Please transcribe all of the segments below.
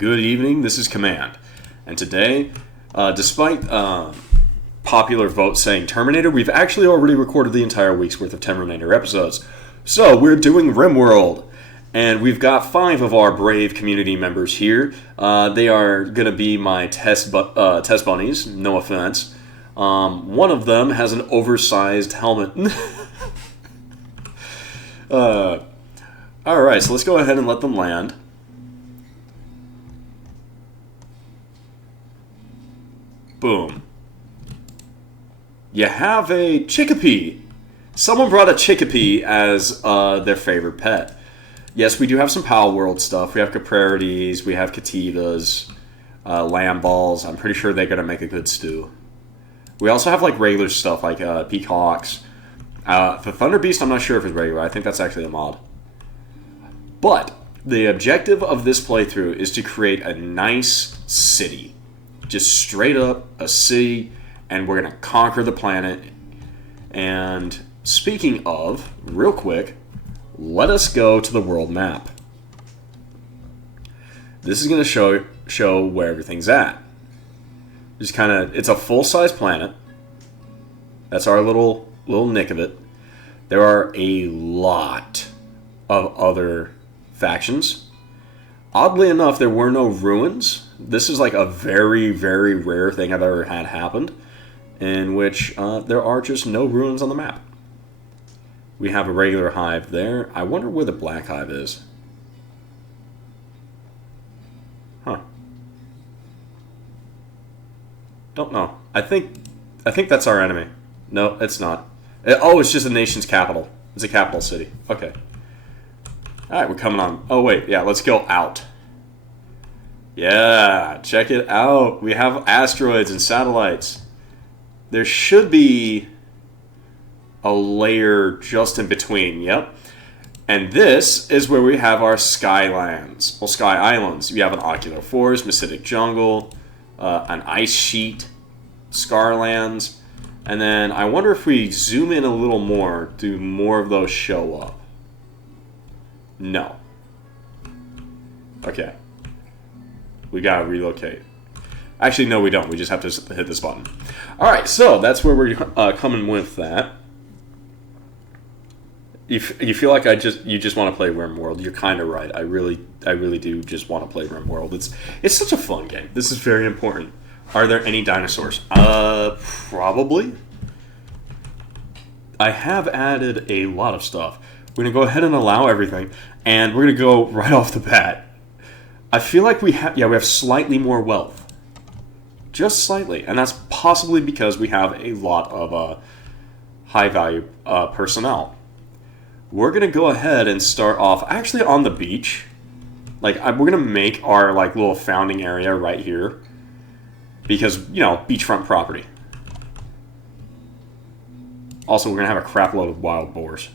Good evening, this is Command. And today, despite popular votes saying Terminator, we've actually already recorded the entire week's worth of Terminator episodes. So, we're doing Rimworld. And we've got 5 of our brave community members here. They are going to be my test bunnies, no offense. One of them has an oversized helmet. Alright, so let's go ahead and let them land. Boom. You have a chickapee. Someone brought a chickapee as their favorite pet. Yes, we do have some Pal World stuff. We have Caprarities, we have Cativas, lamb balls. I'm pretty sure they're going to make a good stew. We also have like regular stuff like peacocks. The Thunder Beast, I'm not sure if it's regular. I think that's actually a mod. But the objective of this playthrough is to create a nice city. Just straight up a city, and we're going to conquer the planet. And speaking of, real quick, let us go to the world map. This is going to show where everything's at. Just kind of, it's a full-size planet. That's our little nick of it. There are a lot of other factions. Oddly enough, there were no ruins. This is like a very, very rare thing I've ever had happened, in which there are just no ruins on the map. We have a regular hive there. I wonder where the black hive is. Huh. Don't know. I think that's our enemy. No, it's not. It's just a nation's capital. It's a capital city. Okay. Alright, we're coming on. Oh, wait. Yeah, let's go out. Yeah, check it out. We have asteroids and satellites. There should be a layer just in between. Yep. And this is where we have our Skylands. Well, Sky Islands. We have an Ocular Forest, Mesitic Jungle, an Ice Sheet, Scarlands. And then I wonder if we zoom in a little more, do more of those show up? No. Okay. We gotta relocate. Actually, no, we don't. We just have to hit this button. Alright, so that's where we're coming with that. You feel like you just want to play Rimworld. You're kind of right. I really do just want to play Rimworld. It's such a fun game. This is very important. Are there any dinosaurs? Probably. I have added a lot of stuff. We're going to go ahead and allow everything, and we're going to go right off the bat. I feel like we have slightly more wealth. Just slightly, and that's possibly because we have a lot of high-value personnel. We're going to go ahead and start off actually on the beach. Like, we're going to make our like little founding area right here. Because, beachfront property. Also, we're going to have a crap load of wild boars.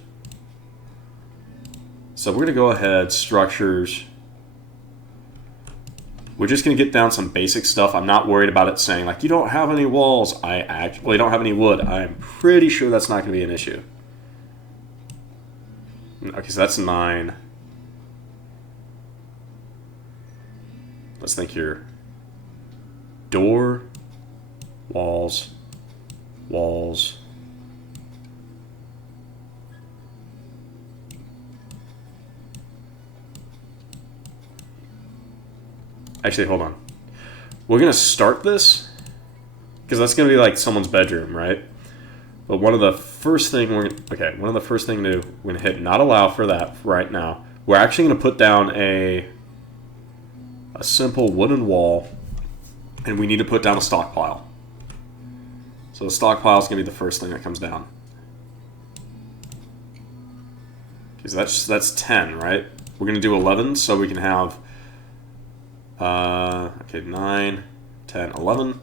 So we're going to go ahead, structures. We're just going to get down some basic stuff. I'm not worried about it saying, like, you don't have any walls. I actually don't have any wood. I'm pretty sure that's not going to be an issue. Okay, so that's 9. Let's think here. Door, walls. Actually, hold on. We're going to start this, because that's going to be like someone's bedroom, right? But one of the first things we're going to hit not allow for that right now. We're actually going to put down a simple wooden wall. And we need to put down a stockpile. So the stockpile is going to be the first thing that comes down. Okay, so that's 10, right? We're going to do 11, so we can have 9, 10, 11.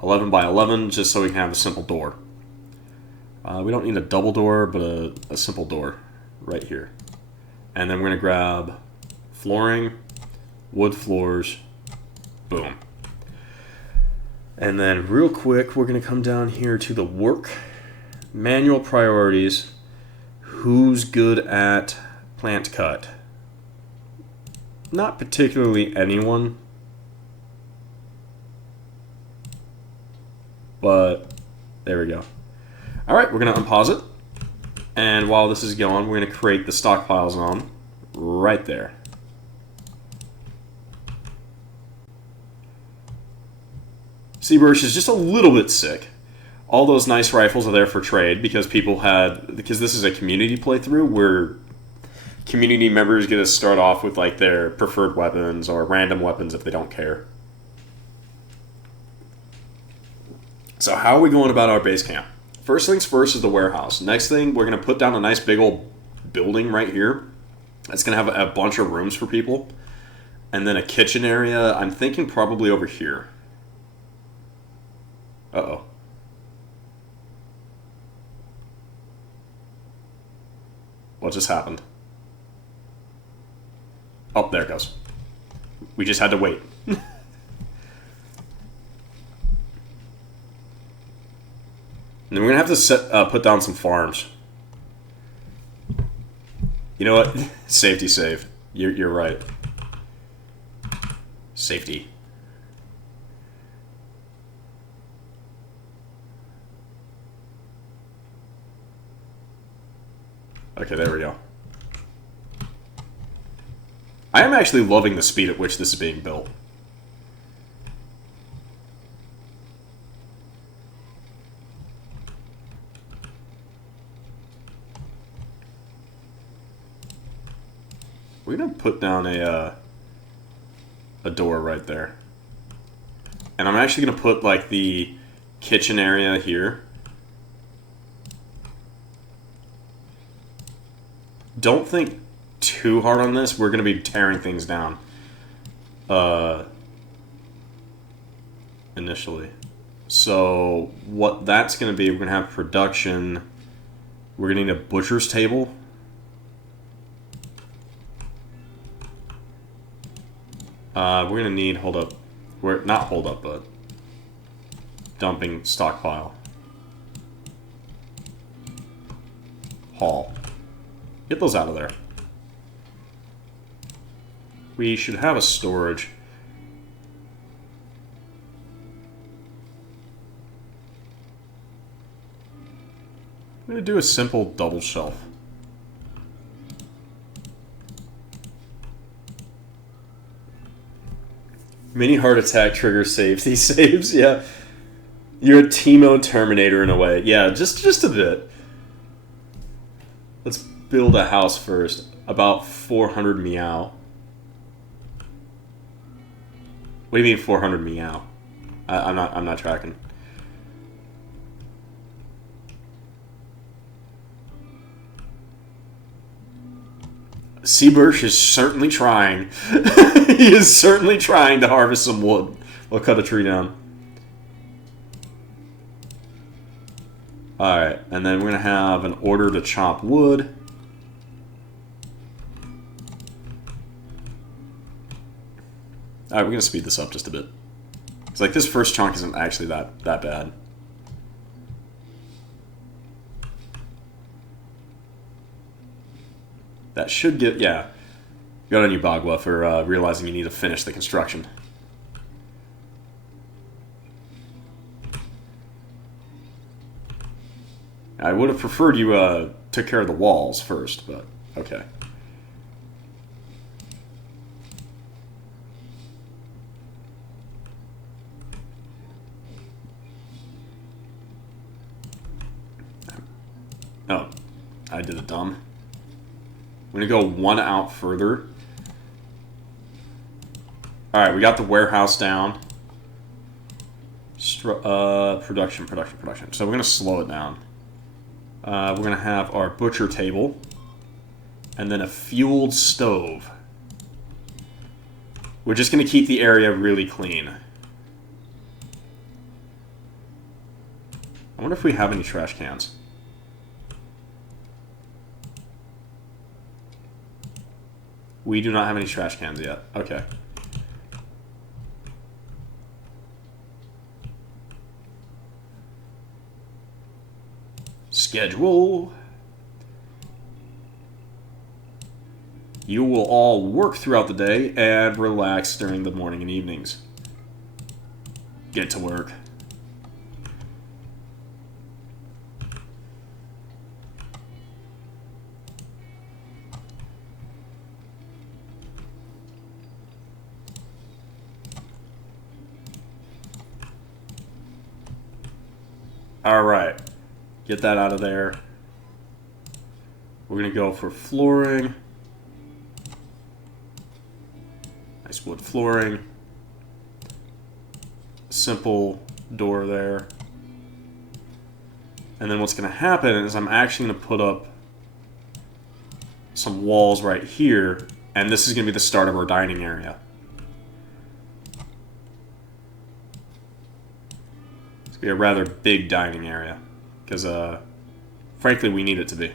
11 by 11, just so we can have a simple door. We don't need a double door, but a simple door right here. And then we're going to grab flooring, wood floors, boom. And then real quick, we're going to come down here to the work. Manual priorities. Who's good at plant cut? Not particularly anyone. but there we go. All right, we're going to unpause it. And while this is going, we're going to create the stockpile zone right there. Seaburst is just a little bit sick. All those nice rifles are there for trade because because this is a community playthrough where community members get to start off with like their preferred weapons or random weapons if they don't care. So how are we going about our base camp? First things first is the warehouse. Next thing, we're going to put down a nice big old building right here. It's going to have a bunch of rooms for people. And then a kitchen area. I'm thinking probably over here. Uh-oh. What just happened? Oh, there it goes. We just had to wait. And then we're going to have to put down some farms. You know what? Safety save. You're right. Safety. Okay, there we go. I am actually loving the speed at which this is being built. We're gonna put down a door right there, and I'm actually gonna put like the kitchen area here. Don't think too hard on this. We're gonna be tearing things down initially. So what that's gonna be, we're gonna have production. We're gonna need a butcher's table. We're gonna need but dumping stockpile. Haul. Get those out of there. We should have a storage. I'm gonna do a simple double shelf. Mini heart attack trigger safety saves, yeah. You're a Teemo Terminator in a way. Yeah, just a bit. Let's build a house first. About 400 meow. What do you mean 400 meow? I'm not tracking. Seaburst is certainly trying. He is certainly trying to harvest some wood. We'll cut a tree down. Alright, and then we're going to have an order to chop wood. Alright, we're going to speed this up just a bit. It's like this first chunk isn't actually that bad. That should get, yeah. Got on you, Bagua, for realizing you need to finish the construction. I would have preferred you took care of the walls first, but okay. Oh, I did it dumb. I'm going to go one out further. Alright, we got the warehouse down. Production. So we're going to slow it down. We're going to have our butcher table. And then a fueled stove. We're just going to keep the area really clean. I wonder if we have any trash cans. We do not have any trash cans yet. Okay. Schedule. You will all work throughout the day and relax during the morning and evenings. Get to work. Alright. Get that out of there. We're going to go for flooring. Nice wood flooring. Simple door there. And then what's going to happen is I'm actually going to put up some walls right here. And this is going to be the start of our dining area. It's going to be a rather big dining area. Because, frankly, we need it to be.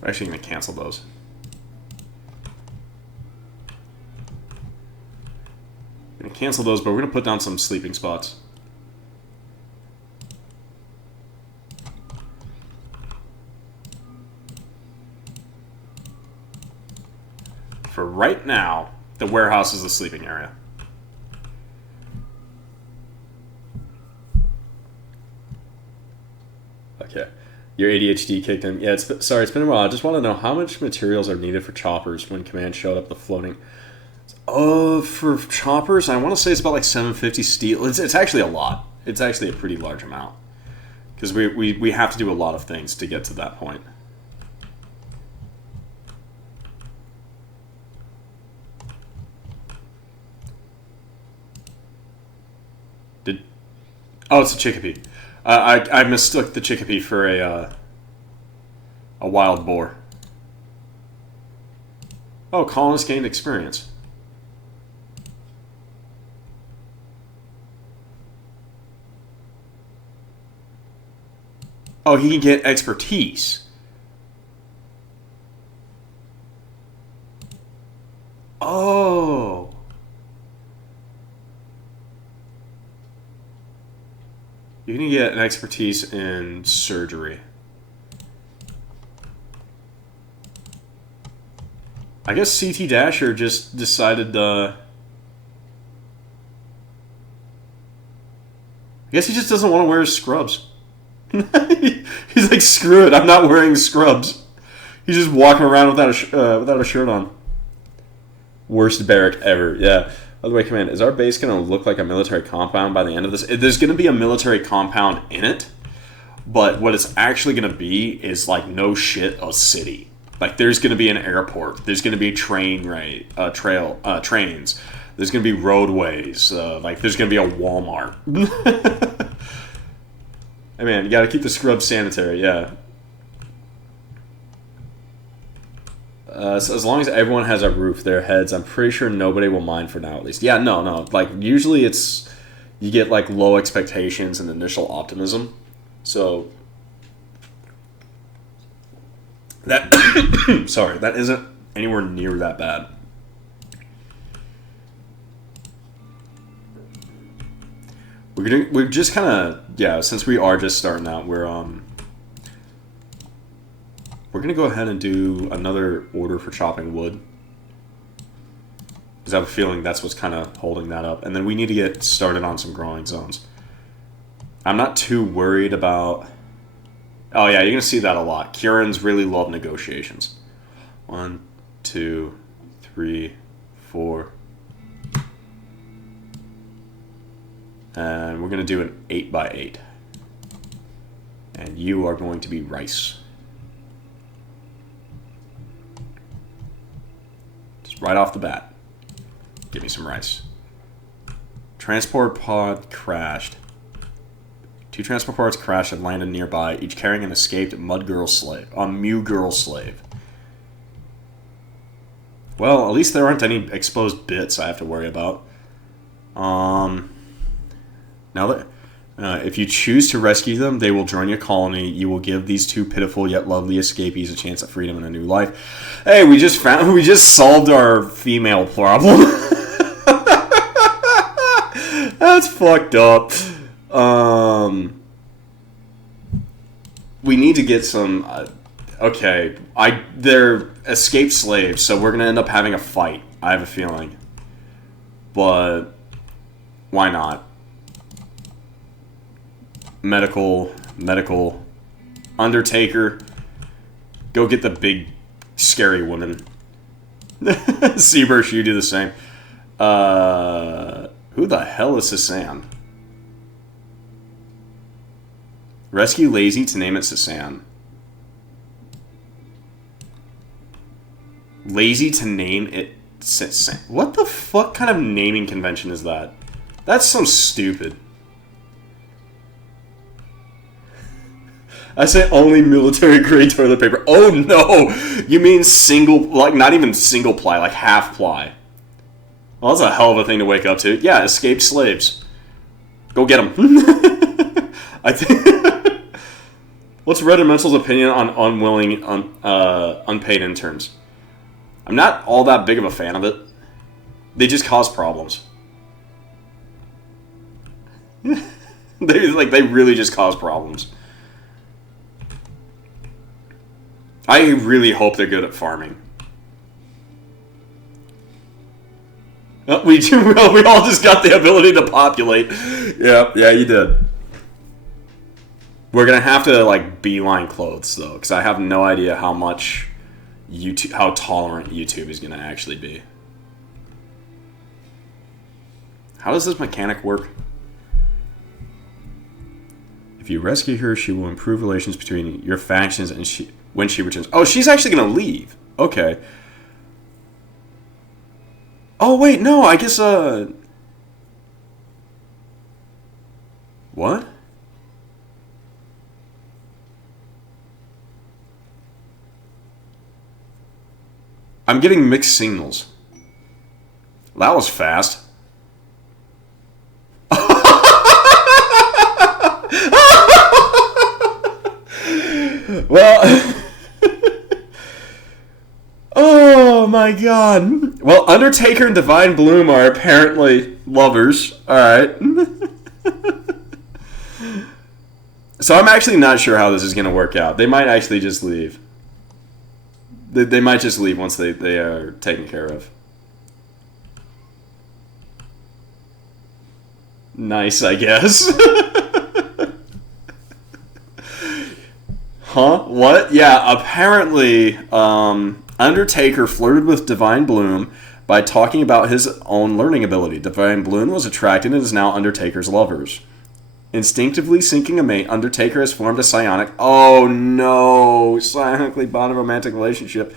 I'm actually going to cancel those. I'm going to cancel those, but we're going to put down some sleeping spots. For right now, the warehouse is the sleeping area. Okay. Your ADHD kicked in. Yeah, sorry, it's been a while. I just want to know how much materials are needed for choppers when command showed up the floating. For choppers, I want to say it's about like 750 steel. It's actually a lot. It's actually a pretty large amount. Because we have to do a lot of things to get to that point. Oh, it's a chickpea. I mistook the chickpea for a wild boar. Oh, colonist gained experience. Oh, he can get expertise. Oh. You can get an expertise in surgery. I guess CT Dasher just decided I guess he just doesn't want to wear his scrubs. He's like, screw it, I'm not wearing scrubs. He's just walking around without a shirt on. Worst barrack ever, yeah. By the way, Command, is our base going to look like a military compound by the end of this? There's going to be a military compound in it, but what it's actually going to be is, like, no shit, a city. Like, there's going to be an airport. There's going to be trains. There's going to be roadways. Like, there's going to be a Walmart. Hey, man, you got to keep the scrubs sanitary, yeah. So as long as everyone has a roof their heads, I'm pretty sure nobody will mind for now, at least. Yeah, no. Like, usually it's... You get, like, low expectations and initial optimism. So... That... Sorry, that isn't anywhere near that bad. We're just kind of... Yeah, since we are just starting out, we're going to go ahead and do another order for chopping wood. Because I have a feeling that's what's kind of holding that up. And then we need to get started on some growing zones. I'm not too worried about... Oh yeah, you're going to see that a lot. Kurans really love negotiations. 1, 2, 3, 4. And we're going to do an 8x8. And you are going to be rice. Right off the bat. Give me some rice. Transport pod crashed. 2 transport pods crashed and landed nearby, each carrying an escaped Mew girl slave. Well, at least there aren't any exposed bits I have to worry about. Now that... if you choose to rescue them, they will join your colony. You will give these 2 pitiful yet lovely escapees a chance at freedom and a new life. Hey, we just solved our female problem. That's fucked up. We need to get some. Okay, they're escaped slaves, so we're gonna end up having a fight. I have a feeling, but why not? Medical. Undertaker, go get the big, scary woman. Seaburst, you do the same. Who the hell is Sasan? Rescue Lazy to name it Sasan. Lazy to name it Sasan. What the fuck kind of naming convention is that? That's so stupid. I say only military grade toilet paper. Oh no! You mean single, like not even single ply, like half ply. Well, that's a hell of a thing to wake up to. Yeah, escaped slaves. Go get them. I think. What's Red and Mental's opinion on unpaid interns? I'm not all that big of a fan of it. They just cause problems. They really just cause problems. I really hope they're good at farming. We all just got the ability to populate. Yeah, you did. We're gonna have to like beeline clothes though, because I have no idea how much how tolerant YouTube is gonna actually be. How does this mechanic work? If you rescue her, she will improve relations between your factions and when she returns. Oh, she's actually gonna leave. Okay. Oh wait, no, I guess what? I'm getting mixed signals. That was fast. Well, oh my god. Well, Undertaker and Divine Bloom are apparently lovers. Alright. So I'm actually not sure how this is going to work out. They might actually just leave. They might just leave once they are taken care of. Nice, I guess. Huh? What? Yeah, apparently, Undertaker flirted with Divine Bloom by talking about his own learning ability. Divine Bloom was attracted and is now Undertaker's lovers. Instinctively seeking a mate, Undertaker has formed a psionic... Oh no! Psionically bonded romantic relationship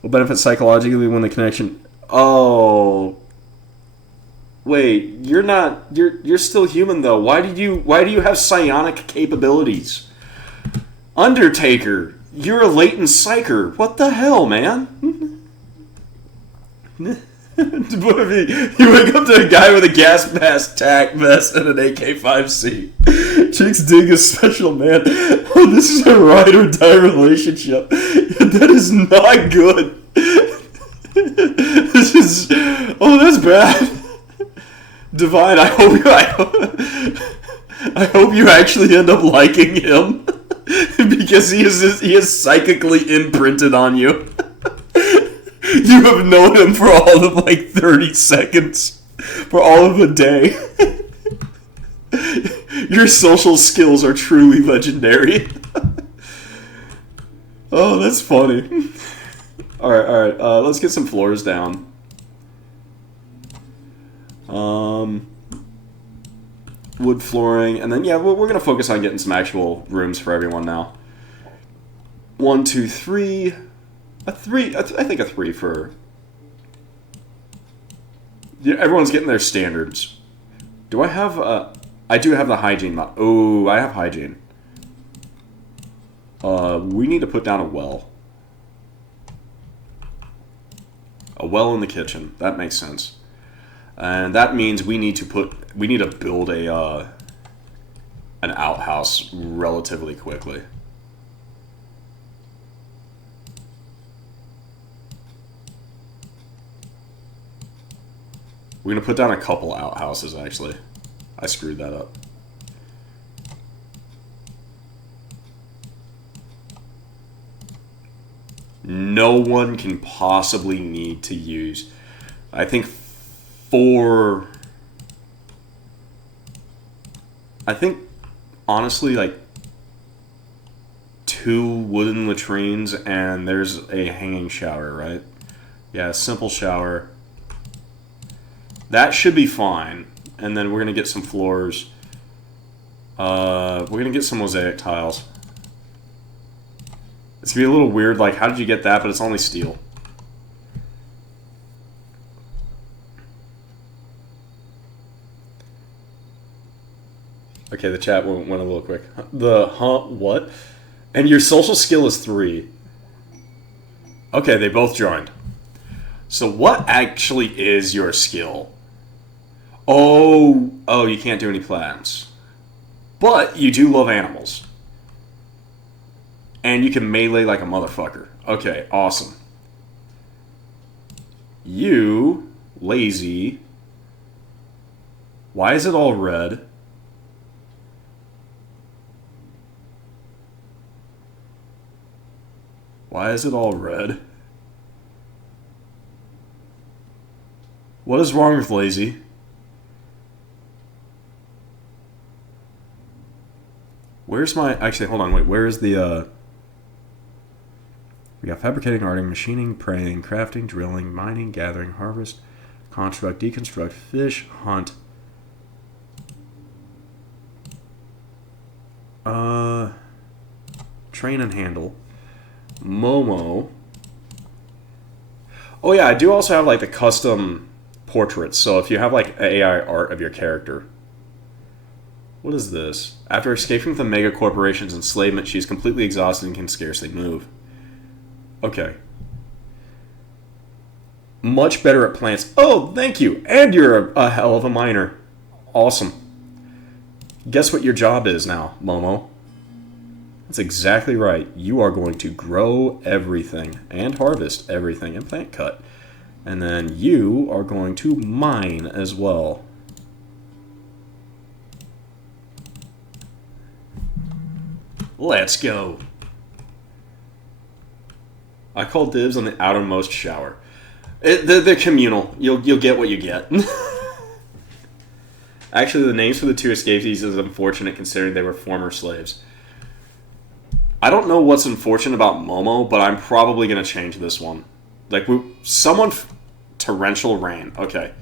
will benefit psychologically when the connection... Oh... Wait, you're not... You're still human though. Why do you have psionic capabilities? Undertaker, you're a latent psyker. What the hell, man? You wake up to a guy with a gas mask, tack vest, and an AK-5C. Chicks dig a special man. Oh, this is a ride or die relationship. That is not good. This is... Oh, that's bad. Divine, I hope you actually end up liking him. Because he is psychically imprinted on you. You have known him for all of like 30 seconds. For all of a day. Your social skills are truly legendary. Oh, that's funny. Alright, let's get some floors down. Wood flooring, and then, yeah, we're going to focus on getting some actual rooms for everyone now. 1, 2, 3. A 3, I think a 3 for... Yeah, everyone's getting their standards. Do I have, I do have the hygiene mod. Oh, I have hygiene. We need to put down a well. A well in the kitchen. That makes sense. And that means we need to build a an outhouse relatively quickly. We're gonna put down a couple outhouses actually. I screwed that up. No one can possibly need to use, I think, 4... I think, honestly, like, 2 wooden latrines, and there's a hanging shower, right? Yeah, simple shower. That should be fine. And then we're going to get some floors. We're going to get some mosaic tiles. It's going to be a little weird, like, how did you get that? But it's only steel. Okay, the chat went a little quick. What? And your social skill is 3. Okay, they both joined. So what actually is your skill? Oh, you can't do any plants. But you do love animals. And you can melee like a motherfucker. Okay, awesome. You, lazy. Why is it all red? Why is it all red? What is wrong with lazy? Where's my... Actually, hold on, wait. Where is the... We got fabricating, arting, machining, praying, crafting, drilling, mining, gathering, harvest, construct, deconstruct, fish, hunt. Train and handle. Momo. Oh yeah, I do also have like the custom portraits. So if you have like AI art of your character. What is this? After escaping from the mega corporation's enslavement, she's completely exhausted and can scarcely move. Okay. Much better at plants. Oh, thank you. And you're a hell of a miner. Awesome. Guess what your job is now, Momo? That's exactly right. You are going to grow everything and harvest everything and plant cut. And then you are going to mine as well. Let's go. I call dibs on the outermost shower. They're communal. You'll get what you get. Actually, the names for the 2 escapees is unfortunate considering they were former slaves. I don't know what's unfortunate about Momo, but I'm probably going to change this one. Like, torrential rain. Okay.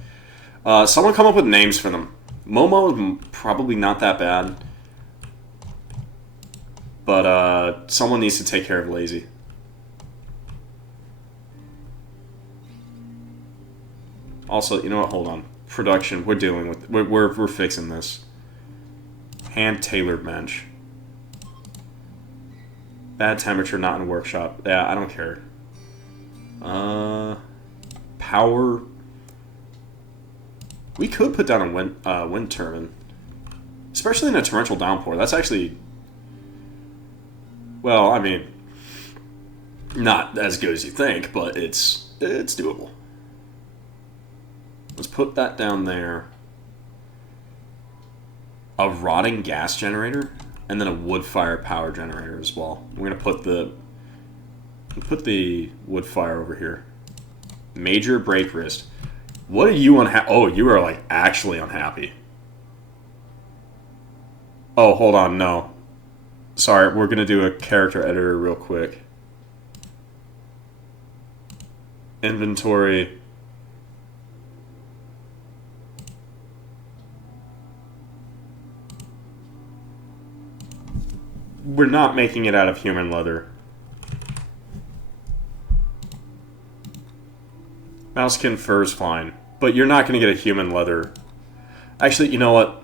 Someone come up with names for them. Momo is probably not that bad. But, someone needs to take care of Lazy. Also, you know what? Hold on. Production. We're dealing with... We're fixing this. Hand-tailored bench. Bad temperature, not in workshop. Yeah, I don't care. Power. We could put down a wind turbine. Especially in a torrential downpour. That's actually... Well, I mean... Not as good as you think, but it's doable. Let's put that down there. A rotting gas generator? And then a wood fire power generator as well. We're gonna put the wood fire over here. Major break wrist. What are you unhappy? Oh, you are like actually unhappy. Oh, hold on, no. Sorry, we're gonna do a character editor real quick. Inventory. We're not making it out of human leather. Mousekin fur is fine, but you're not going to get a human leather. Actually, you know what?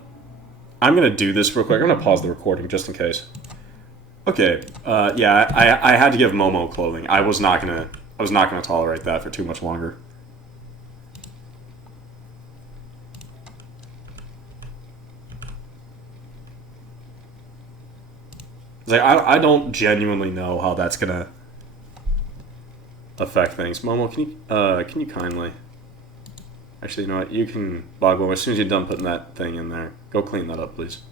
I'm going to do this real quick. I'm going to pause the recording just in case. Okay. Yeah, I had to give Momo clothing. I was not going to tolerate that for too much longer. Like, I don't genuinely know how that's gonna affect things. Momo, can you kindly... Actually, you know what? You can, Bogwell, as soon as you're done putting that thing in there, go clean that up, please.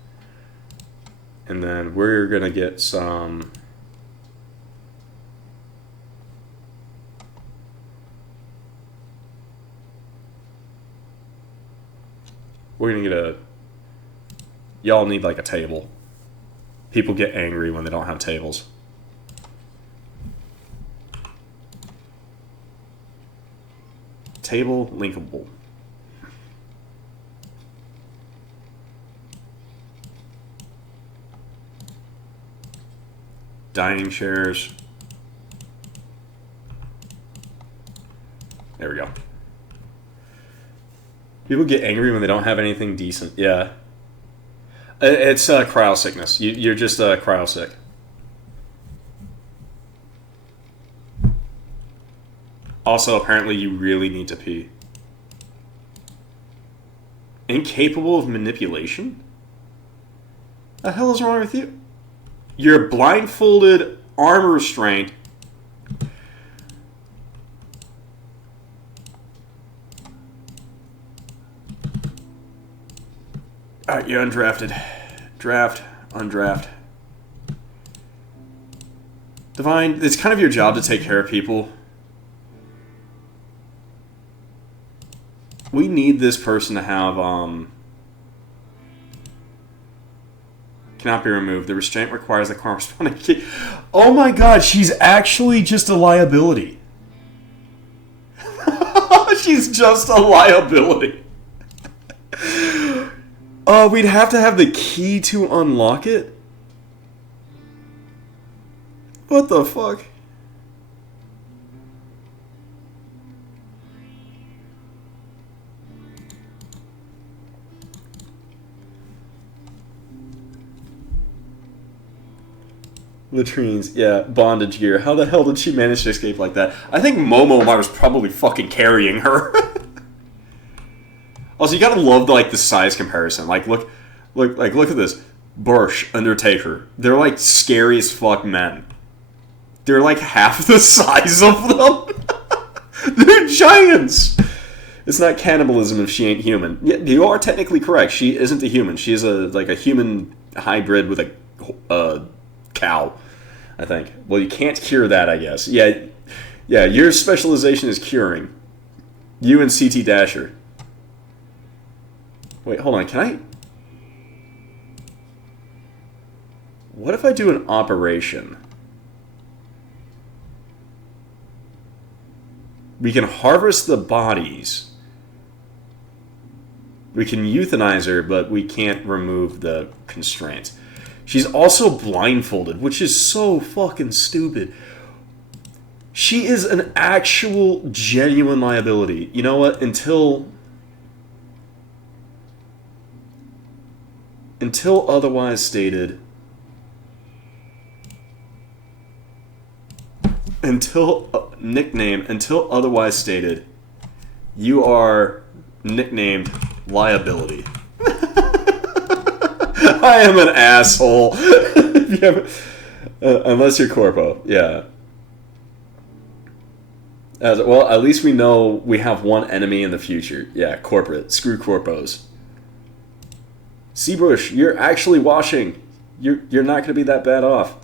And then we're gonna get some... We're gonna get a... Y'all need, like, a table. People get angry when they don't have tables. Table, linkable. Dining chairs. There we go. People get angry when they don't have anything decent. Yeah. It's cryo sickness. You're just cryo sick. Also, apparently you really need to pee. Incapable of manipulation? The hell is wrong with you? You're blindfolded, arm restraint. Alright, you're undrafted. Draft, undraft. Divine, it's kind of your job to take care of people. We need this person to have, cannot be removed. The restraint requires the corresponding key. Oh my god, she's actually just a liability. She's just a liability. We'd have to have the key to unlock it? What the fuck? Latrines, yeah, bondage gear. How the hell did she manage to escape like that? I think Momo was probably fucking carrying her. Also, you gotta love the size comparison. Look at this. Bursch, Undertaker. They're like scary as fuck men. They're like half the size of them. They're giants. It's not cannibalism if she ain't human. Yeah, you are technically correct. She isn't a human. She is a human hybrid with a cow, I think. Well, you can't cure that, I guess. Yeah, your specialization is curing. You and CT Dasher. Wait, hold on, can I... What if I do an operation? We can harvest the bodies. We can euthanize her, but we can't remove the constraints. She's also blindfolded, which is so fucking stupid. She is an actual, genuine liability. You know what? Until otherwise stated... Until otherwise stated, you are nicknamed liability. I am an asshole. Unless you're corpo, yeah. Well, at least we know we have one enemy in the future. Yeah, corporate. Screw corpos. Seabush, you're actually washing. You're not going to be that bad off.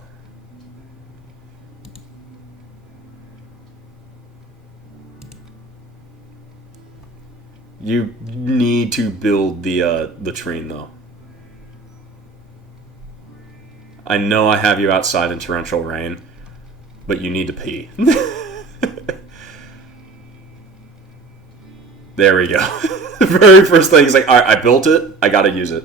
You need to build the latrine, though. I know I have you outside in torrential rain, but you need to pee. There we go. The very first thing is alright, I built it, I gotta use it.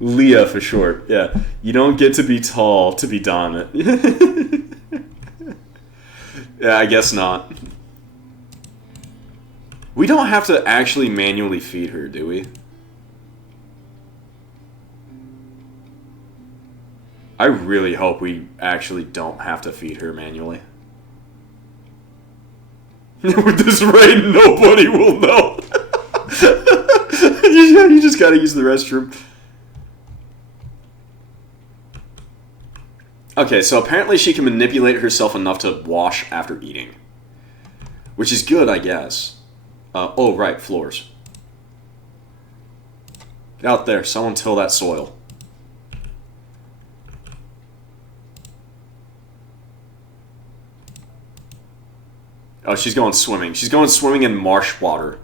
Leah for short, yeah. You don't get to be tall to be dominant. Yeah, I guess not. We don't have to actually manually feed her, do we? I really hope we actually don't have to feed her manually. With this rain, nobody will know. You just gotta use the restroom. Okay, so apparently she can manipulate herself enough to wash after eating. Which is good, I guess. Oh, right, floors. Get out there, someone till that soil. Oh, she's going swimming. She's going swimming in marsh water.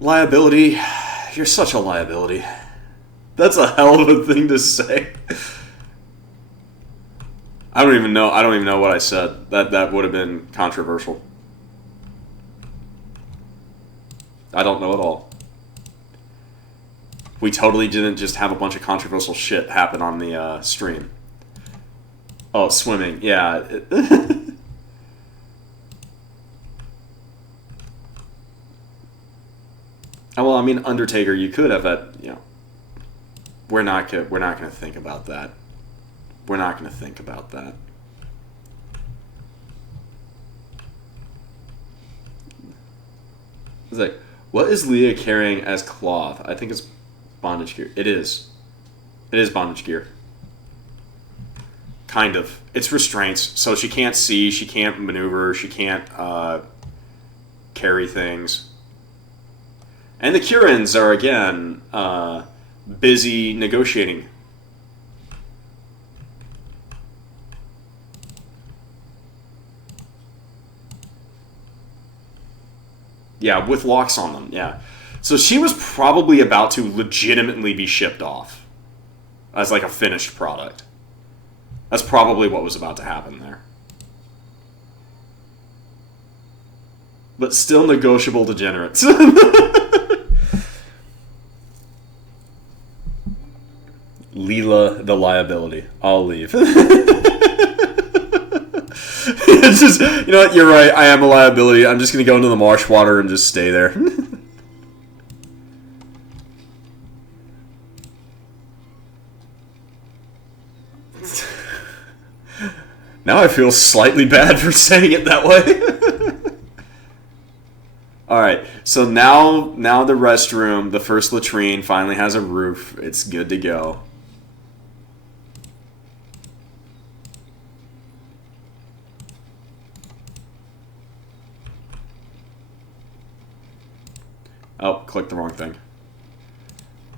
Liability. You're such a liability. That's a hell of a thing to say. I don't even know what I said. That would have been controversial. I don't know at all. We totally didn't just have a bunch of controversial shit happen on the stream. Oh, swimming. Yeah. Well, I mean, Undertaker, you could have you know. We're not gonna think about that. We're not gonna think about that. It's like, what is Leah carrying as cloth? I think it's bondage gear. It is. It is bondage gear. Kind of. It's restraints, so she can't see, she can't maneuver, she can't carry things. And the Kurans are, again, busy negotiating. Yeah, with locks on them, yeah. So she was probably about to legitimately be shipped off as like a finished product. That's probably what was about to happen there. But still negotiable degenerates. Leela, the liability. I'll leave. It's just, you know what, you're right, I am a liability. I'm just going to go into the marsh water and just stay there. Now I feel slightly bad for saying it that way. Alright, so now the restroom, the first latrine, finally has a roof. It's good to go. Oh, clicked the wrong thing.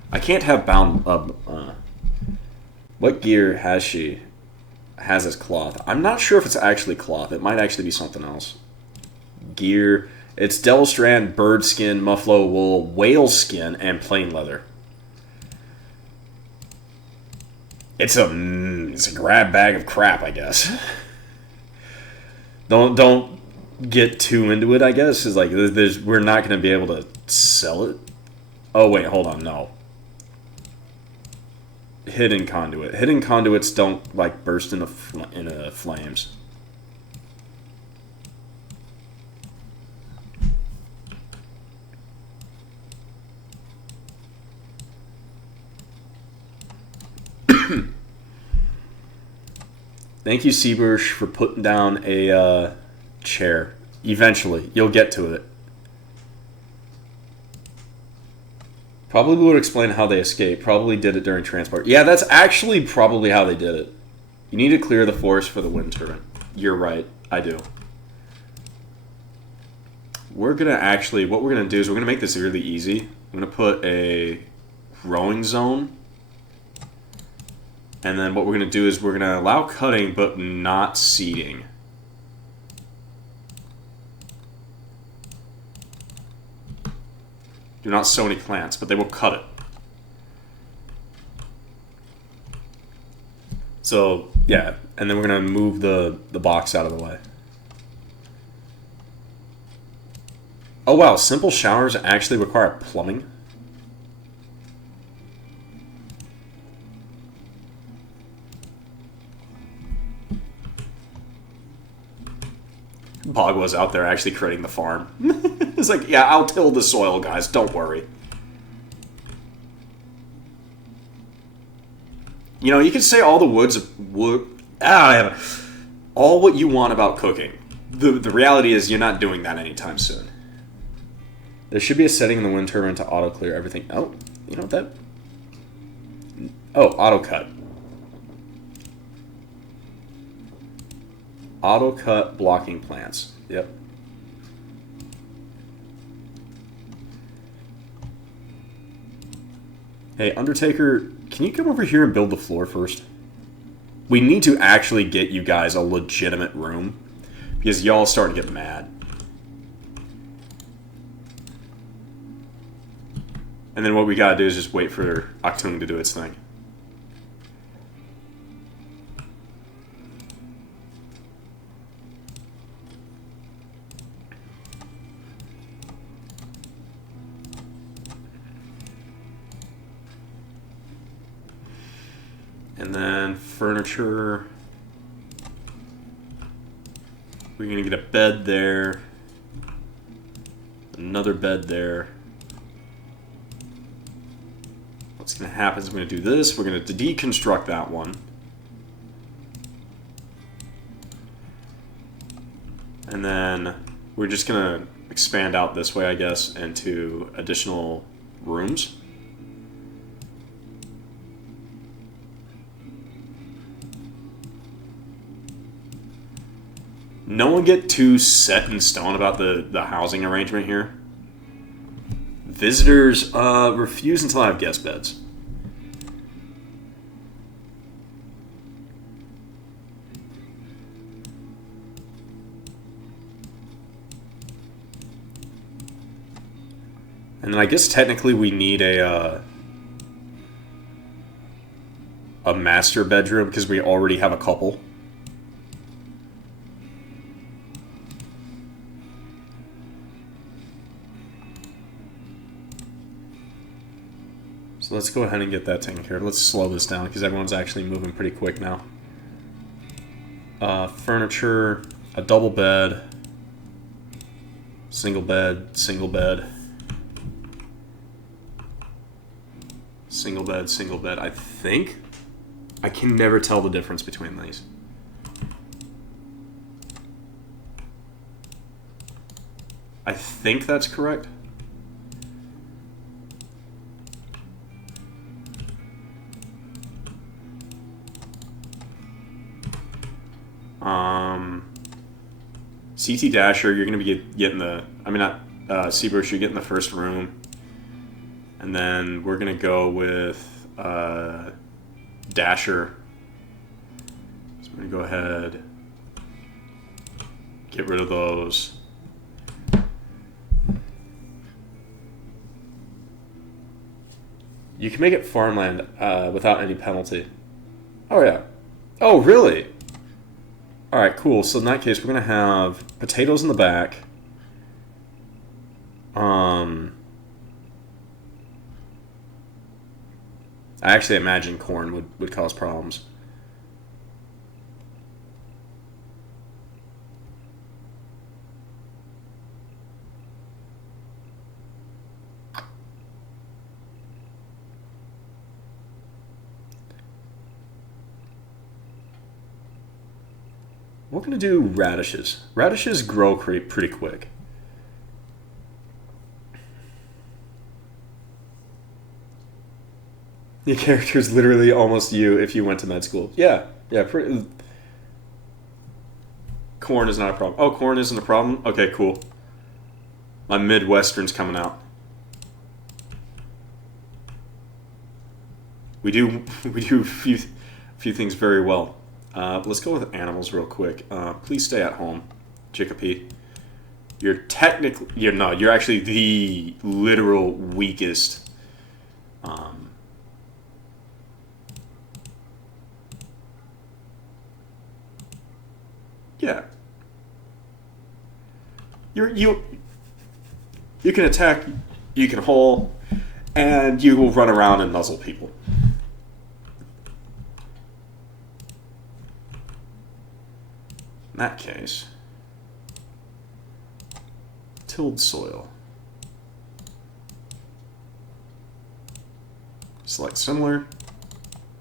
I can't have bound... what gear has she? Has as cloth. I'm not sure if it's actually cloth. It might actually be something else. Gear. It's devil strand, bird skin, muffalo wool, whale skin, and plain leather. It's a grab bag of crap, I guess. Don't get too into it, I guess. It's like we're not going to be able to sell it. Oh wait, hold on, no. Hidden conduit. Hidden conduits don't like burst into flames. Thank you, Seabush, for putting down a chair. Eventually, you'll get to it. Probably would explain how they escaped. Probably did it during transport. Yeah, that's actually probably how they did it. You need to clear the forest for the wind turbine. You're right. I do. We're going to actually... What we're going to do is we're going to make this really easy. I'm going to put a growing zone. And then what we're going to do is we're going to allow cutting, but not seeding. Do not sow any plants, but they will cut it. So, yeah. And then we're going to move the box out of the way. Oh, wow. Simple showers actually require plumbing? Bagwa's out there actually creating the farm. It's like, yeah, I'll till the soil, guys. Don't worry. You know, you can say all the all what you want about cooking. The reality is you're not doing that anytime soon. There should be a setting in the wind turbine to auto clear everything. Oh, you know what that? Oh, auto cut. Auto cut blocking plants. Yep. Hey, Undertaker, can you come over here and build the floor first? We need to actually get you guys a legitimate room, because y'all starting to get mad. And then what we gotta do is just wait for Octung to do its thing. And then furniture. We're going to get a bed there. Another bed there. What's going to happen is we're going to do this. We're going to deconstruct that one. And then we're just going to expand out this way, I guess, into additional rooms. No one get too set in stone about the housing arrangement here. Visitors refuse until I have guest beds. And then I guess technically we need a master bedroom because we already have a couple. So let's go ahead and get that taken care of. Let's slow this down because everyone's actually moving pretty quick now. Furniture, a double bed, single bed, single bed, single bed, single bed. I think I can never tell the difference between these. I think that's correct. CT Dasher, you're going to be getting the... I mean, not Seabrush, you're getting the first room. And then we're going to go with Dasher. So we're going to go ahead, get rid of those. You can make it farmland without any penalty. Oh, yeah. Oh, really? Alright, cool. So in that case, we're going to have potatoes in the back. I actually imagine corn would cause problems. We're going to do radishes. Radishes grow pretty quick. Your character is literally almost you if you went to med school. Yeah, corn is not a problem. Oh, corn isn't a problem? Okay, cool. My Midwestern's coming out. We do a few things very well. Let's go with animals real quick. Please stay at home, Chicopee. You're actually the literal weakest. Yeah. You can attack, you can haul, and you will run around and nuzzle people. In that case, tilled soil. Select similar,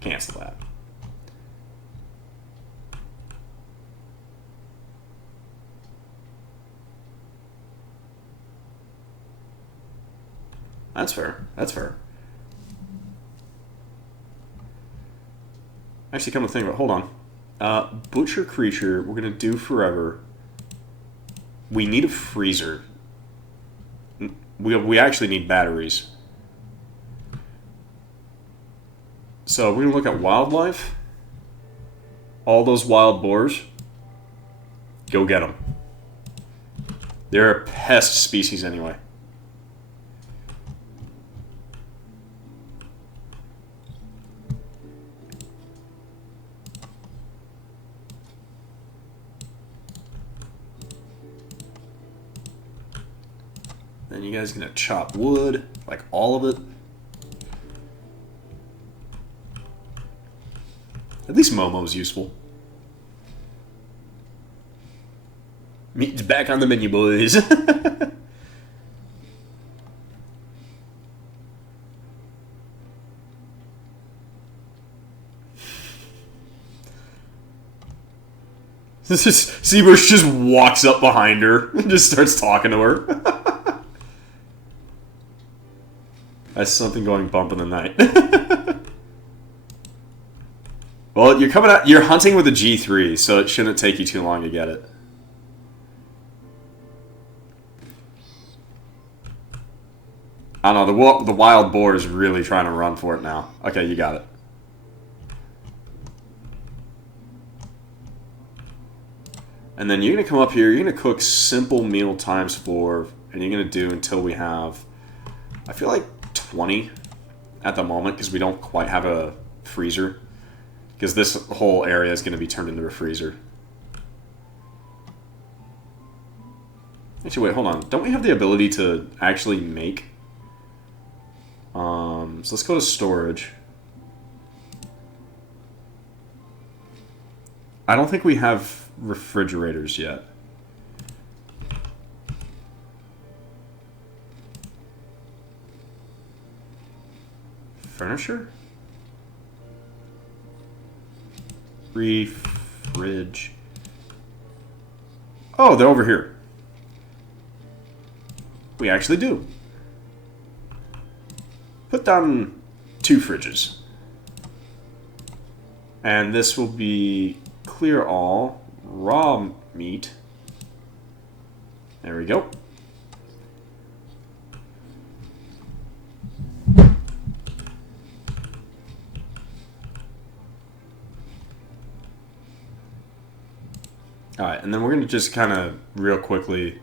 cancel that. That's fair. That's fair. Actually, come to think about it, hold on. Butcher creature, we're going to do forever. We need a freezer. We actually need batteries. So we're going to look at wildlife. All those wild boars. Go get them. They're a pest species anyway. Then you guys gonna chop wood, like all of it. At least Momo's useful. Meat's back on the menu, boys. Seabush just walks up behind her and just starts talking to her. That's something going bump in the night. Well, you're coming out. You're hunting with a G3, so it shouldn't take you too long to get it. I don't know. The wild boar is really trying to run for it now. Okay, you got it. And then you're going to come up here, you're going to cook simple meal times 4, and you're going to do until we have, I feel like 20 at the moment, because we don't quite have a freezer. Because this whole area is going to be turned into a freezer. Actually, wait, hold on. Don't we have the ability to actually make? So let's go to storage. I don't think we have refrigerators yet. Furniture? Fridge. Oh, they're over here. We actually do. Put down 2 fridges. And this will be clear all raw meat. There we go. Alright, and then we're going to just kind of real quickly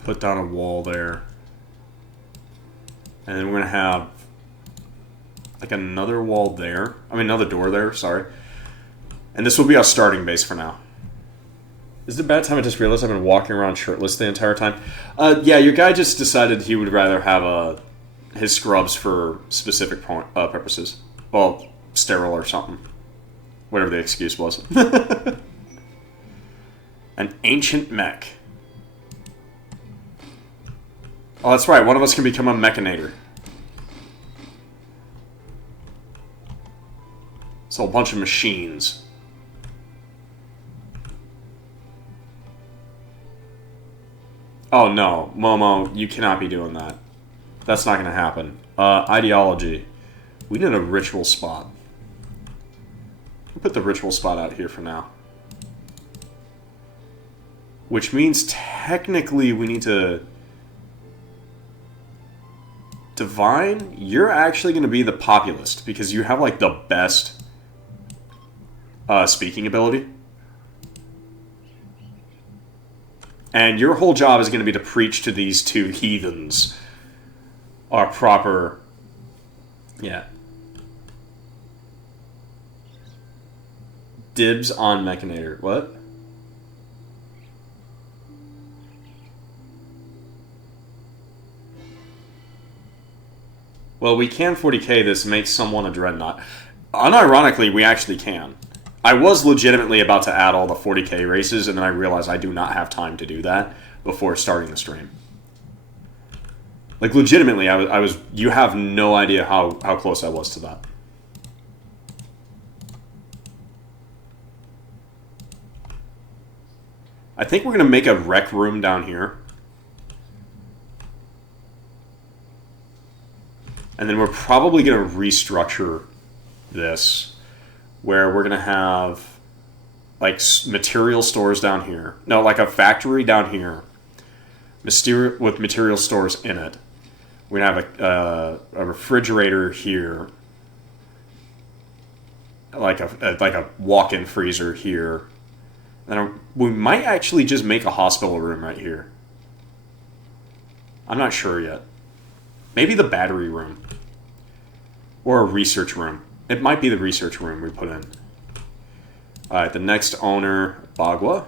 put down a wall there. And then we're going to have like another wall there. I mean, another door there, sorry. And this will be our starting base for now. Is it a bad time? I just realized I've been walking around shirtless the entire time. Yeah, your guy just decided he would rather have his scrubs for specific purposes. Well, sterile or something. Whatever the excuse was. An ancient mech. Oh, that's right. One of us can become a mechanator. So a bunch of machines. Oh no, Momo, you cannot be doing that. That's not going to happen. Ideology. We need a ritual spot. We'll put the ritual spot out here for now. Which means technically we need to... Divine, you're actually going to be the populist because you have like the best speaking ability. And your whole job is going to be to preach to these 2 heathens our proper... Yeah. Dibs on Mechanator. What? Well, we can 40k this, make someone a dreadnought. Unironically, we actually can. I was legitimately about to add all the 40k races, and then I realized I do not have time to do that before starting the stream. Like, legitimately, I was you have no idea how close I was to that. I think we're going to make a rec room down here. And then we're probably going to restructure this, where we're going to have, like, material stores down here. No, like a factory down here, with material stores in it. We're going to have a refrigerator here, like a walk-in freezer here. And we might actually just make a hospital room right here. I'm not sure yet. Maybe the battery room. Or a research room. It might be the research room we put in. Alright, the next owner, Bagua.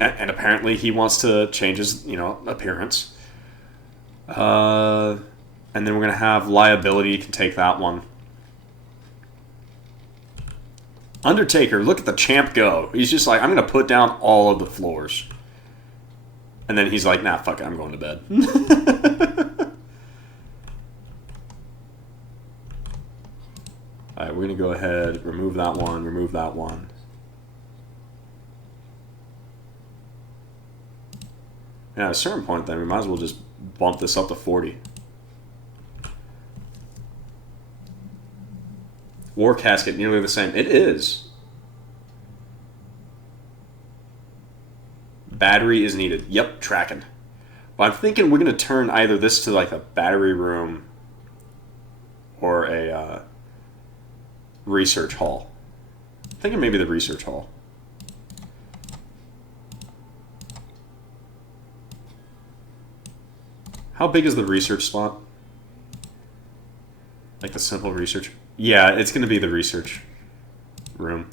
And apparently he wants to change his, appearance. And then we're going to have liability, can take that one. Undertaker, look at the champ go. He's just like, I'm going to put down all of the floors. And then he's like, nah, fuck it, I'm going to bed. Alright, we're going to go ahead, remove that one, remove that one. Yeah, at a certain point then, we might as well just bump this up to 40. War casket, nearly the same. It is. Battery is needed. Yep, tracking. But I'm thinking we're going to turn either this to like a battery room or a research hall. I'm thinking maybe the research hall. How big is the research spot? Like the simple research? Yeah, it's going to be the research room.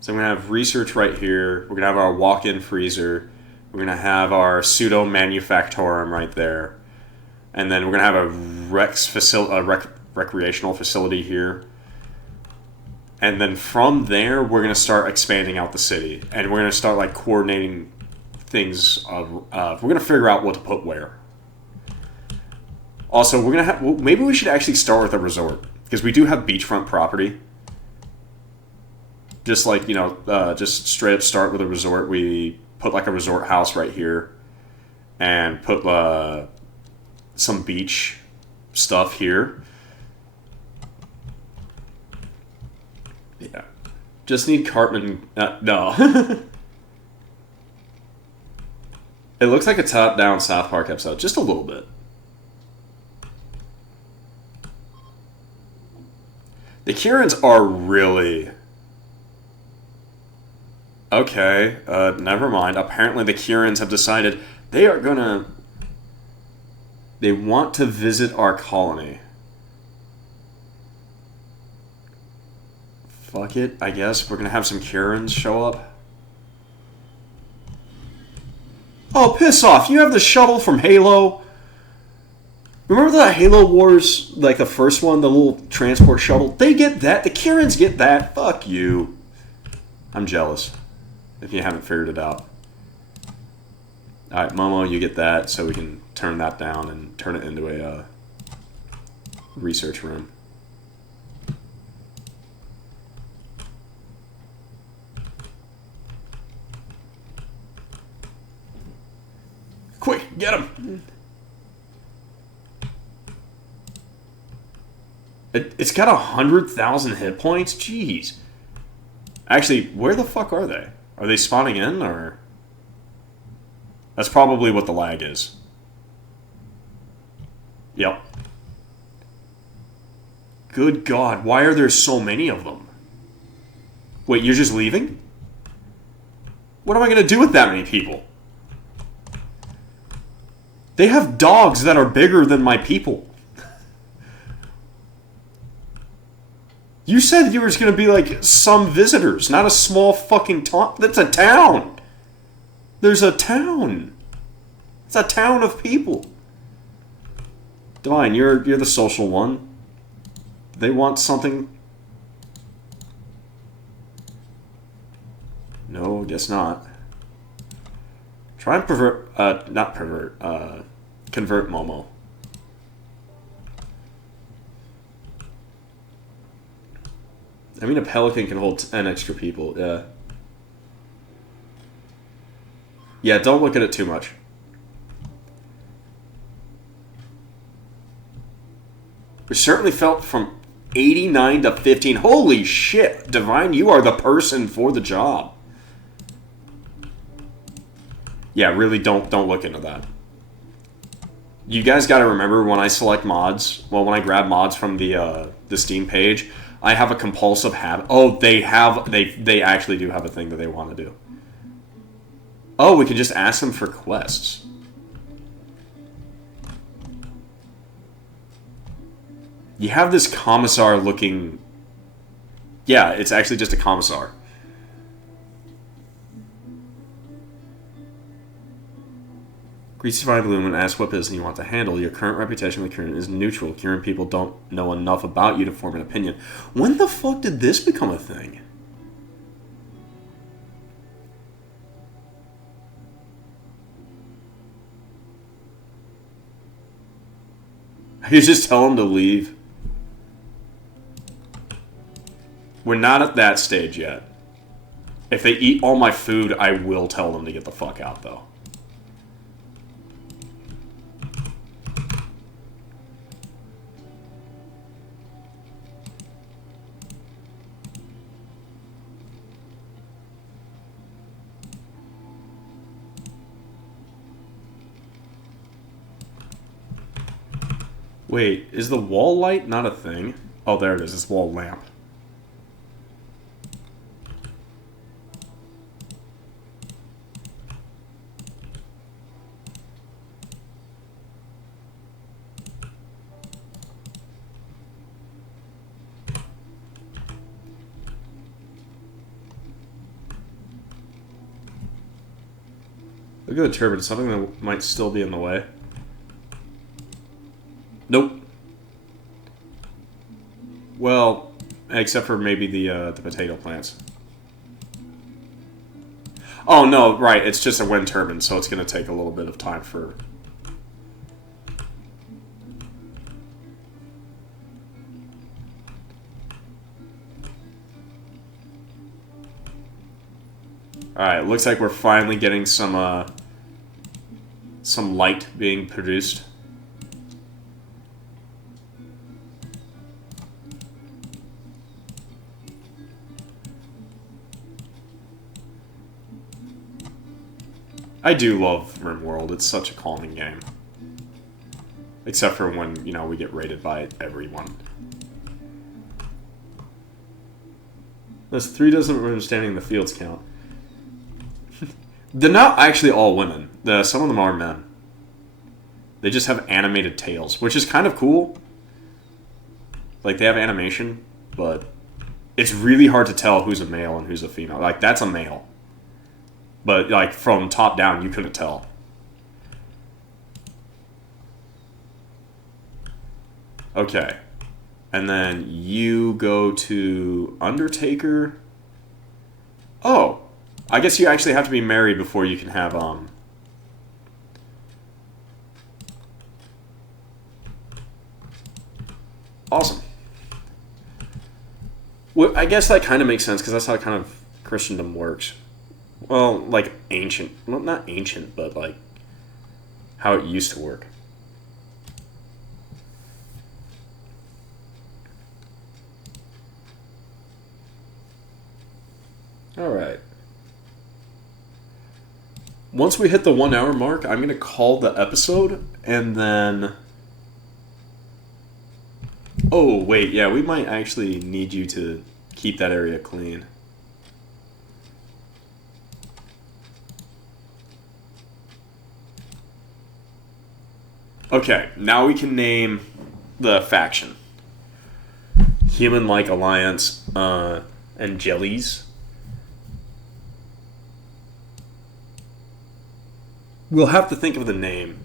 So I'm going to have research right here. We're going to have our walk-in freezer. We're going to have our pseudo-manufactorum right there. And then we're going to have a recreational facility here. And then from there, we're going to start expanding out the city. And we're going to start like coordinating things. We're going to figure out what to put where. Also, we're going to have... Well, maybe we should actually start with a resort. Because we do have beachfront property. Just like, you know, just straight up start with a resort. We put like a resort house right here. And put some beach stuff here. Yeah. Just need Cartman... no. It looks like a top-down South Park episode. Just a little bit. The Kierans are really... Okay, never mind. Apparently the Kierans have decided they are gonna... They want to visit our colony. Fuck it, I guess. We're gonna have some Kierans show up. Oh, piss off. You have the shuttle from Halo. Remember the Halo Wars, like the first one, the little transport shuttle? They get that. The Kierans get that. Fuck you. I'm jealous, if you haven't figured it out. Alright, Momo, you get that, so we can turn that down and turn it into a research room. Quick, get him! It's got 100,000 hit points? Jeez. Actually, where the fuck are they? Are they spawning in, or...? That's probably what the lag is. Yep. Good God, why are there so many of them? Wait, you're just leaving? What am I going to do with that many people? They have dogs that are bigger than my people. You said you were just going to be like some visitors, not a small fucking town. That's a town. There's a town. It's a town of people. Divine, you're the social one. They want something. No, guess not. Try and convert Momo. I mean, a pelican can hold 10 extra people, yeah. Yeah, don't look at it too much. We certainly felt from 89 to 15. Holy shit, Divine, you are the person for the job. Yeah, really don't look into that. You guys got to remember when I select mods, well, when I grab mods from the Steam page, I have a compulsive habit. Oh, they actually do have a thing that they want to do. Oh, we can just ask them for quests. You have this commissar looking... Yeah, it's actually just a commissar. Greasy Fine Bloom and ask what business you want to handle. Your current reputation with Kieran is neutral. Kieran people don't know enough about you to form an opinion. When the fuck did this become a thing? You just tell them to leave. We're not at that stage yet. If they eat all my food, I will tell them to get the fuck out, though. Wait, is the wall light not a thing? Oh, there it is. It's wall lamp. Look at the turban. Something that might still be in the way. Nope. Well, except for maybe the potato plants. Oh, no, right. It's just a wind turbine, so it's going to take a little bit of time for... Alright, looks like we're finally getting some light being produced. I do love Rimworld. It's such a calming game. Except for when, you know, we get raided by everyone. This 3 doesn't understanding the fields count. They're not actually all women. Some of them are men. They just have animated tails, which is kind of cool. Like, they have animation, but it's really hard to tell who's a male and who's a female. Like, that's a male. But, like, from top down, you couldn't tell. Okay. And then you go to Undertaker. Oh. I guess you actually have to be married before you can have, Awesome. Well, I guess that kind of makes sense, because that's how kind of Christendom works. Well, like, ancient. Well, not ancient, but, like, how it used to work. Alright. Once we hit the 1 hour mark, I'm going to call the episode, and then... Oh, wait, yeah, we might actually need you to keep that area clean. Okay, now we can name the faction. Human-like Alliance, and Jellies. We'll have to think of the name.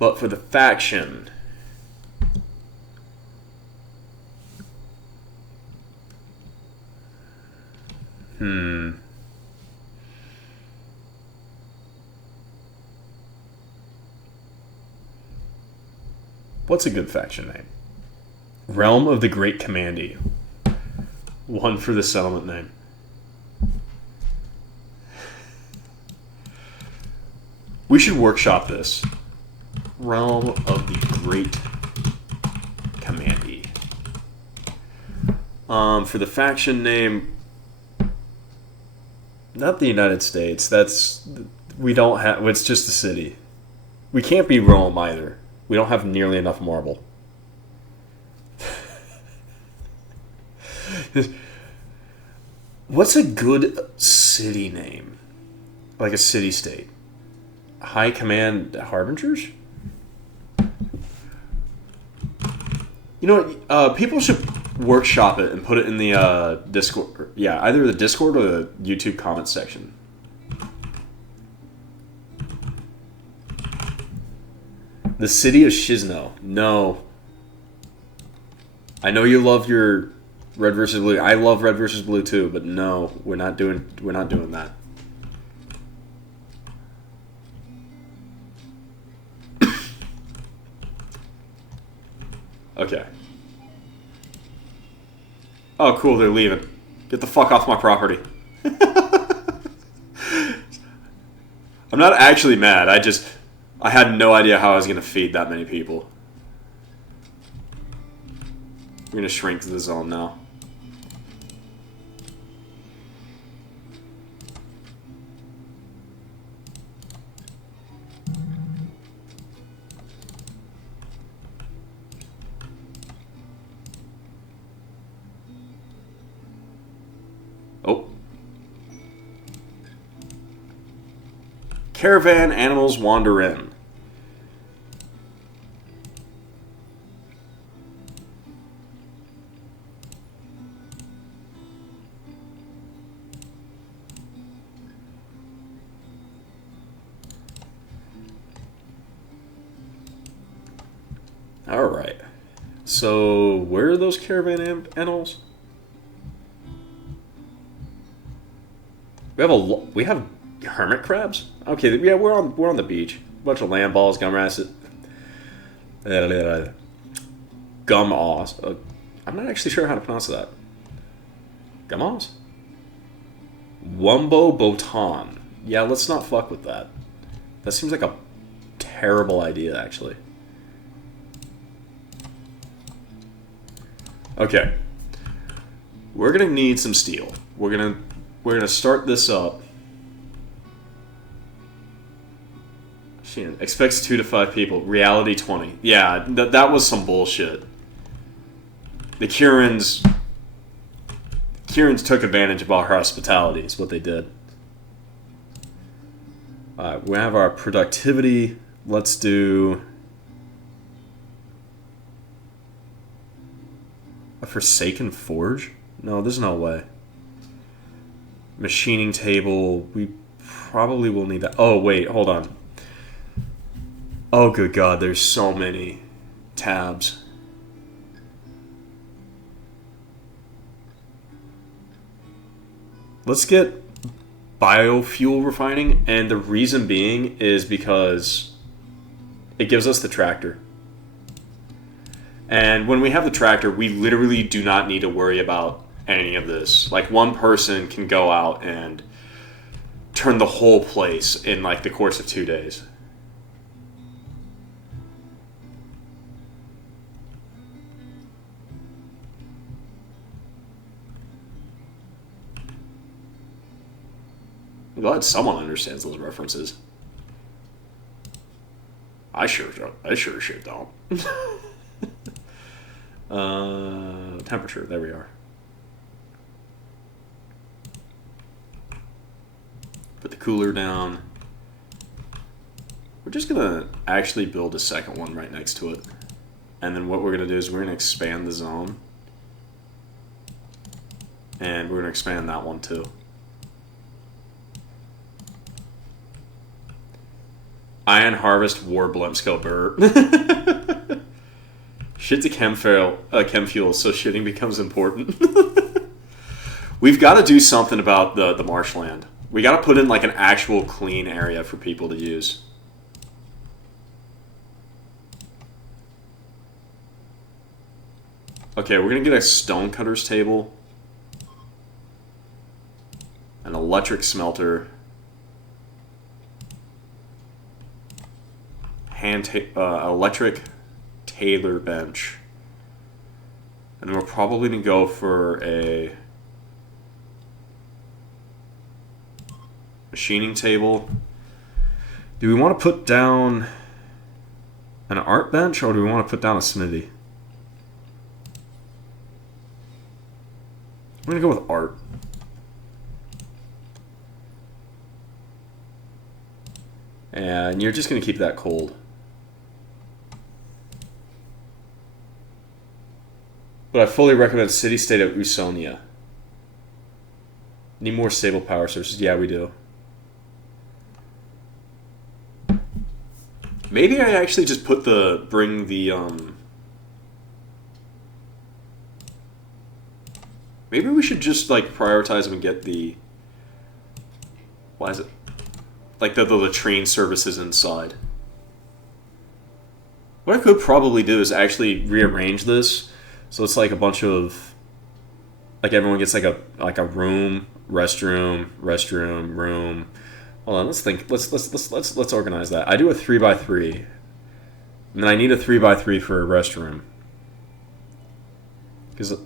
But for the faction... What's a good faction name? Realm of the Great Commandee. One for the settlement name. We should workshop this. Realm of the Great Commandee. For the faction name... Not the United States. That's... We don't have... It's just a city. We can't be Rome either. We don't have nearly enough marble. What's a good city name? Like a city-state? High Command Harbingers? You know what? People should workshop it and put it in the Discord. Yeah, either the Discord or the YouTube comment section. The city of Shizno. No. I know you love your red versus blue. I love red versus blue too, but no, we're not doing that. Okay. Oh, cool, they're leaving. Get the fuck off my property. I'm not actually mad. I had no idea how I was going to feed that many people. We're going to shrink the zone now. Oh. Caravan animals wander in. All right. So, where are those caravan animals? We have hermit crabs. Okay, yeah, we're on the beach. A bunch of land balls, gum rasses, gum aws. I'm not actually sure how to pronounce that. Gum aws. Wumbo botan. Yeah, let's not fuck with that. That seems like a terrible idea, actually. Okay. We're gonna need some steel. We're gonna start this up. Expects 2 to 5 people. Reality 20. Yeah, that was some bullshit. The Kurans took advantage of our hospitality. Is what they did. Alright, we have our productivity. Let's do a Forsaken Forge? No, there's no way. Machining table. We probably will need that. Oh, wait, hold on. Oh, good God, there's so many tabs. Let's get biofuel refining, and the reason being is because it gives us the tractor. And when we have the tractor, we literally do not need to worry about any of this. Like, one person can go out and turn the whole place in, like, the course of 2 days. I'm glad someone understands those references. I sure shit don't. Temperature, there we are. Put the cooler down. We're just gonna actually build a second one right next to it. And then what we're gonna do is we're gonna expand the zone. And we're gonna expand that one too. Iron Harvest War Blimsko Bird. Shit to chemfuel, so shitting becomes important. We've got to do something about the marshland. We got to put in like an actual clean area for people to use. Okay, we're going to get a stonecutter's table. An electric smelter. Electric Taylor bench. And then we're probably going to go for a machining table. Do we want to put down an art bench, or do we want to put down a smithy? I'm going to go with art. And you're just going to keep that cold. But I fully recommend City-State of Usonia. Need more stable power sources. Yeah, we do. Maybe I actually just bring the, maybe we should just, like, prioritize them and get the, why is it, like, the latrine services inside. What I could probably do is actually rearrange this, so it's like a bunch of, like, everyone gets like a room, restroom, room. Hold on, let's think. Let's organize that. I do a 3x3, and then I need a 3x3 for a restroom. Because,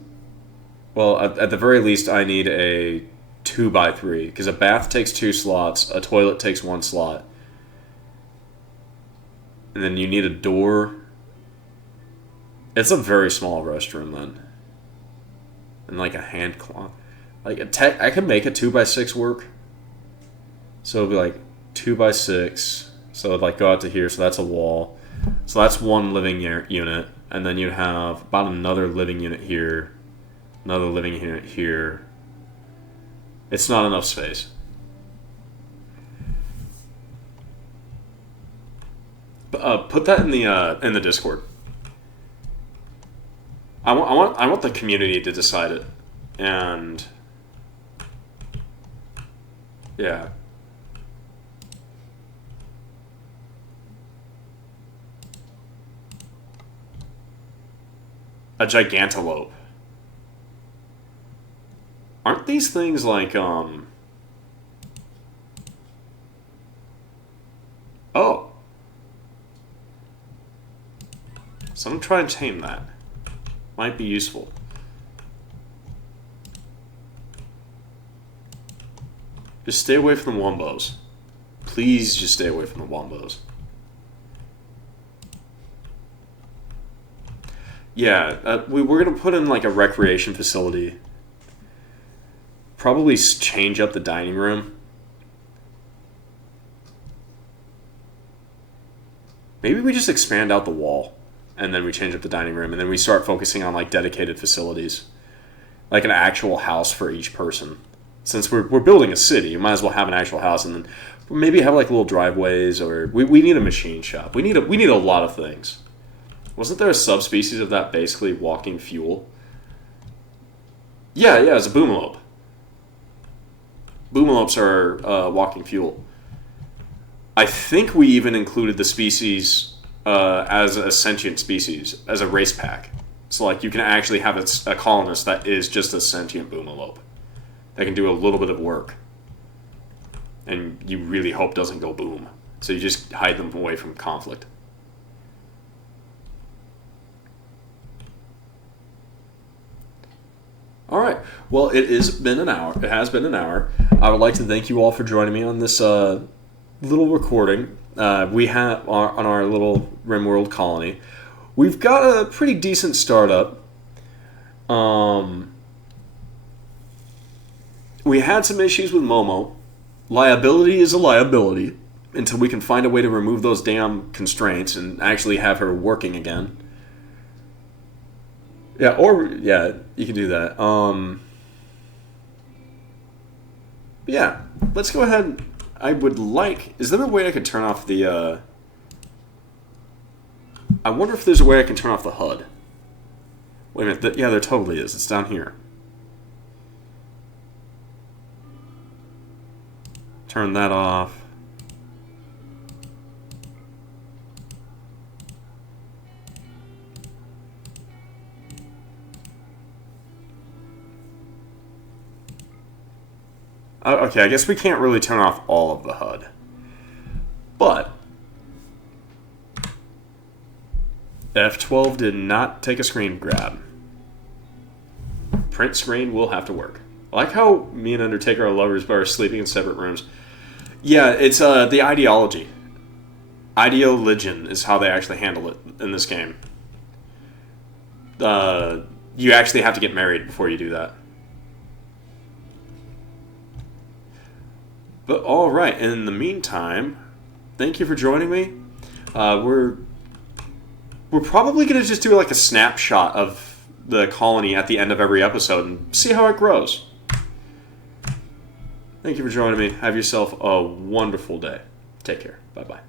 well, at the very least, I need a 2x3 because a bath takes 2 slots, a toilet takes 1 slot, and then you need a door. It's a very small restroom then, and like a hand cloth. Like I could make a 2x6 work. So it'd be like 2x6. So it'd like go out to here. So that's a wall. So that's one living unit, and then you'd have about another living unit here, another living unit here. It's not enough space. Put that in the Discord. I want the community to decide it, and yeah. A gigantelope. Aren't these things like, Oh. Someone try and tame that. Might be useful. Just stay away from the wombos. Please just stay away from the wombos. Yeah, we're going to put in like a recreation facility. Probably change up the dining room. Maybe we just expand out the wall, and then we change up the dining room, and then we start focusing on like dedicated facilities. Like an actual house for each person. Since we're building a city, you might as well have an actual house, and then maybe have like little driveways, or we need a machine shop. We need a lot of things. Wasn't there a subspecies of that basically walking fuel? Yeah, it's a boomalope. Boomalopes are walking fuel. I think we even included the species as a sentient species, as a race pack. So like you can actually have a colonist that is just a sentient boomalope. That can do a little bit of work. And you really hope doesn't go boom. So you just hide them away from conflict. All right. Well, it has been an hour. I would like to thank you all for joining me on this little recording. We have on our little Rimworld colony. We've got a pretty decent startup. We had some issues with Momo. Liability is a liability until we can find a way to remove those damn constraints and actually have her working again. Yeah, you can do that. Yeah, let's go ahead. I would like... Is there a way I could turn off the... I wonder if there's a way I can turn off the HUD. Wait a minute. Yeah, there totally is. It's down here. Turn that off. Okay, I guess we can't really turn off all of the HUD. But F12 did not take a screen grab. Print screen will have to work. I like how me and Undertaker are lovers but are sleeping in separate rooms. Yeah, it's the ideology. Ideologion is how they actually handle it in this game. You actually have to get married before you do that. But all right, in the meantime, thank you for joining me. We're probably going to just do like a snapshot of the colony at the end of every episode and see how it grows. Thank you for joining me. Have yourself a wonderful day. Take care. Bye-bye.